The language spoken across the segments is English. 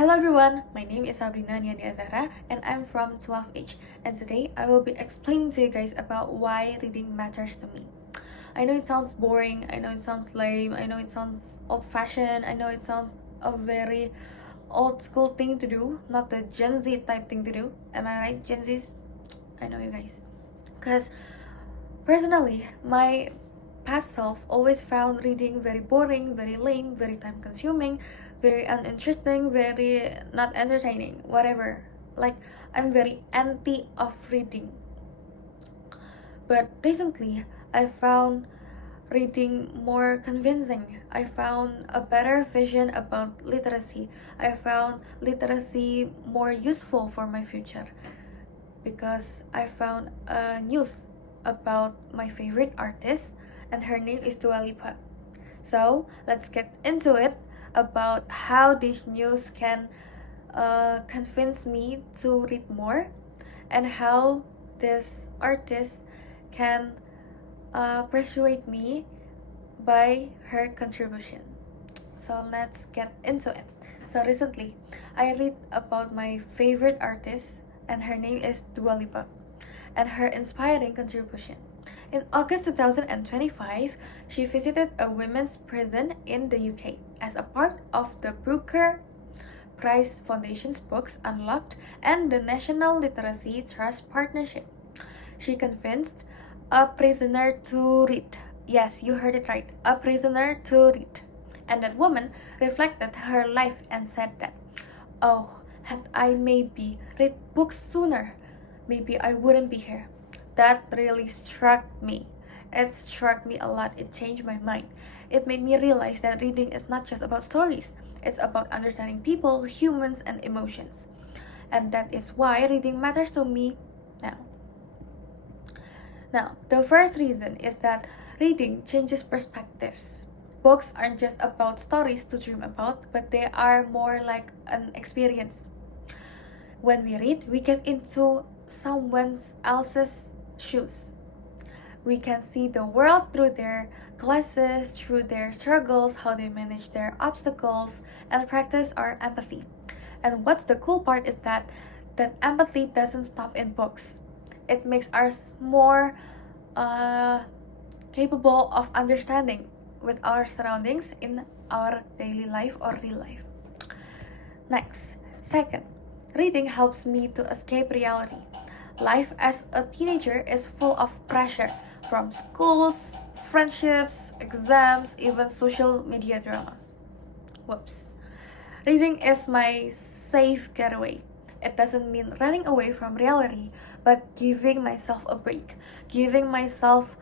Hello everyone, my name is Sabrina, Niandi Azzahra, and I'm from XII-H. And today I will be explaining to you guys about why reading matters to me. I know it sounds boring, I know it sounds lame, I know it sounds old-fashioned, I know it sounds a very old school thing to do, not the Gen Z type thing to do. Am I right, Gen Zs? I know you guys. Because personally, my past self always found reading very boring, very lame, very time consuming, very uninteresting, very not entertaining, whatever. Like, I'm very anti of reading. But recently, I found reading more convincing. I found a better vision about literacy. I found literacy more useful for my future because I found a news about my favorite artist, and her name is Dua Lipa. So let's get into it about how this news can convince me to read more, and how this artist can persuade me by her contribution. So let's get into it. So recently, I read about my favorite artist, and her name is Dua Lipa, and her inspiring contribution. In August 2025, she visited a women's prison in the UK as a part of the Booker Prize Foundation's Books Unlocked and the National Literacy Trust Partnership. She convinced a prisoner to read. Yes, you heard it right, a prisoner to read. And that woman reflected her life and said that, "Oh, had I maybe read books sooner, maybe I wouldn't be here." That really struck me. It struck me a lot. It changed my mind. It made me realize that reading is not just about stories. It's about understanding people, humans, and emotions. And that is why reading matters to me now. Now, the first reason is that reading changes perspectives. Books aren't just about stories to dream about, but they are more like an experience. When we read, we get into someone else's shoes. We can see the world through their glasses, through their struggles, how they manage their obstacles, and practice our empathy. And what's the cool part is that empathy doesn't stop in books. It makes us more capable of understanding with our surroundings in our daily life or real life. Next, second, reading helps me to escape reality. Life as a teenager is full of pressure from schools, friendships, exams, even social media dramas. Whoops. Reading is my safe getaway. It doesn't mean running away from reality, but giving myself a break, giving myself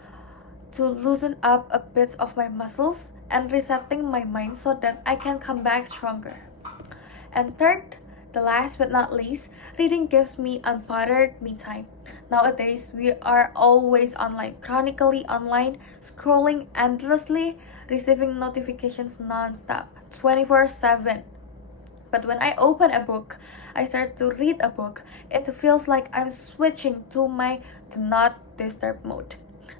to loosen up a bit of my muscles and resetting my mind so that I can come back stronger. And third, the last but not least, reading gives me unbothered me time. Nowadays, we are always online, chronically online, scrolling endlessly, receiving notifications non-stop, 24/7. But when I open a book, I start to read a book, it feels like I'm switching to my do not disturb mode.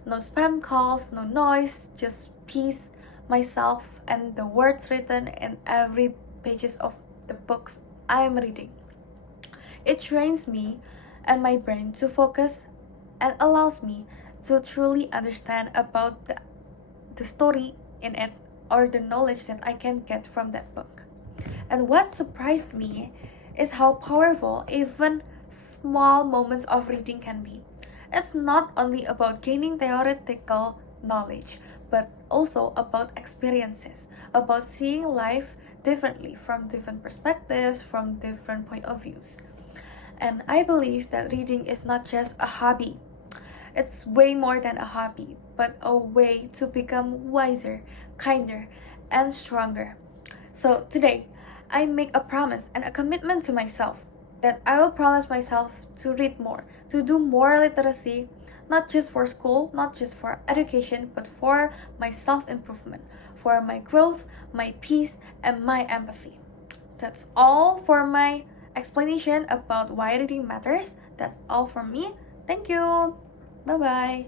No spam calls, no noise, just peace, myself, and the words written in every pages of the books I'm reading. It trains me and my brain to focus and allows me to truly understand about the story in it, or the knowledge that I can get from that book. And what surprised me is how powerful even small moments of reading can be. It's not only about gaining theoretical knowledge, but also about experiences, about seeing life differently from different perspectives, from different point of views. And I believe that reading is not just a hobby. It's way more than a hobby, but a way to become wiser, kinder, and stronger. So today, I make a promise and a commitment to myself that I will promise myself to read more, to do more literacy, not just for school, not just for education, but for my self-improvement, for my growth, my peace, and my empathy. That's all for my explanation about why reading matters. That's all from me. Thank you. Bye-bye.